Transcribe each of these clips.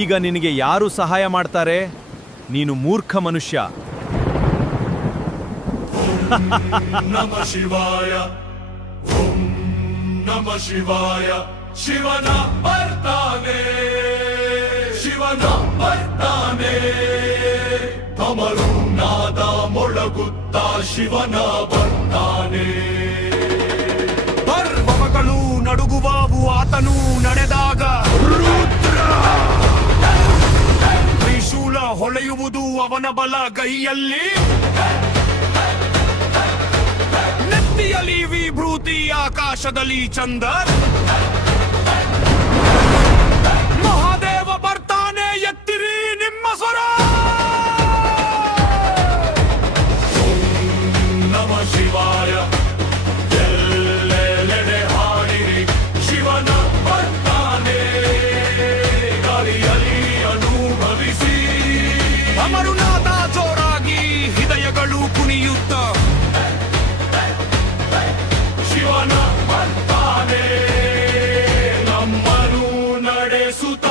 ಈಗ ನಿನಗೆ ಯಾರು ಸಹಾಯ ಮಾಡ್ತಾರೆ? ನೀನು ಮೂರ್ಖ ಮನುಷ್ಯ. ನಮಃ ಶಿವಾಯ, ಓಂ ನಮಃ ಶಿವಾಯ. ಶಿವನ ಬರ್ತಾನೆ, ಶಿವನ ಬರ್ತಾನೆ. ಅಮರು ನಾದ ಮೊಳಗುತ್ತಾ ಶಿವನ ಬರ್ತಾನೆ. ಪರ್ವತಗಳು ನಡುಗುವಾವು ಆತನು ನಡೆದಾಗ. ರುದ್ರ ತ್ರಿಶೂಲ ಹೊಳೆಯುವುದು ಅವನ ಬಲಗೈಯಲ್ಲಿ. ನೆತ್ತಿಯಲ್ಲಿ ವಿಭೂತಿ, ಆಕಾಶದಲ್ಲಿ ಚಂದರ್. ಮಹಾದೇವ ಬರ್ತಾನೆ, ಎತ್ತಿರಿ ನಿಮ್ಮ ಸ್ವರ. ಓಂ ನಮಃ ಶಿವಾಯ, ಎಲ್ಲೆಡೆ ಹಾಡಿರಿ. ಶಿವನ ಬರ್ತಾನೆ, ಗಾಳಿಯಲ್ಲಿ ಅನುಭವಿಸಿ. ಅಮರುನಾಥ ಜೋರಾಗಿ ಹೃದಯಗಳು ಕುಣಿಯುತ್ತ. ಶಿವನ ಬರ್ತಾನೆ, ನಮ್ಮನು ನಡೆಸುತ್ತ.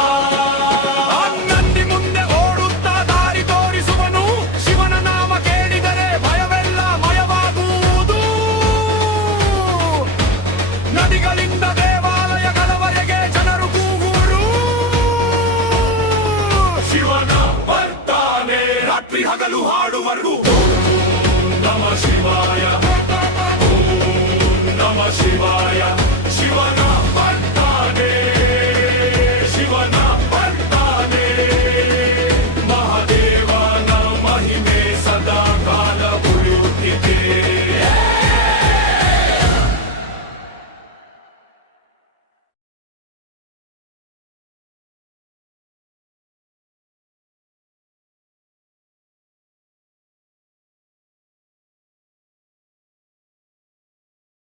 ಅನ್ನಿ ಮುಂದೆ ಓಡುತ್ತಾ ದಾರಿ ತೋರಿಸುವನು. ಶಿವನ ನಾಮ ಕೇಳಿದರೆ ಭಯವೆಲ್ಲ ಮಯವಾಗುವುದು. ನದಿಗಳಿಂದ ದೇವಾಲಯಗಳವರೆಗೆ ಜನರು ಕೂಗುವರು. ಶಿವನ ಬರ್ತಾನೆ, ರಾತ್ರಿ ಹಗಲು ಹಾಡುವರು. ನಮಃ ಶಿವಾಯ, ನಮಃ ಶಿವಾಯ. ಶಿವನ